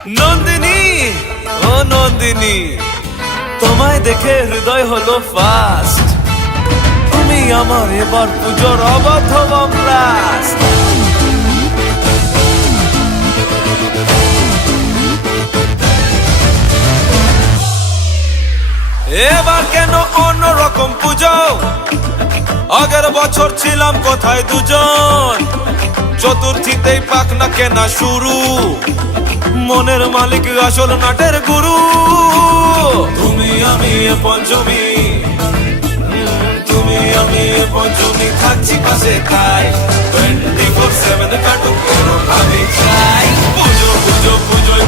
নন্দিনী, ও নন্দিনী, তোমায় দেখে হৃদয় হলো ফাস্ট। তুমি আমার এবার পুজোর অবাধ ব্লাস্ট। এবার কেন অন্যরকম পুজো? আগের বছর ছিলাম কোথায় দুজন, চতুর্থীতেই পাক না কেনা শুরু। মনের মালিক আসল নাটের গুরু। তুমি আমি এ পঞ্চমী, তুমি আমি এ পঞ্চমী, থাকছি পাশে তাই 24/7 কাটুক কোনো ভাবে চাই। পুজো পুজো পুজোয়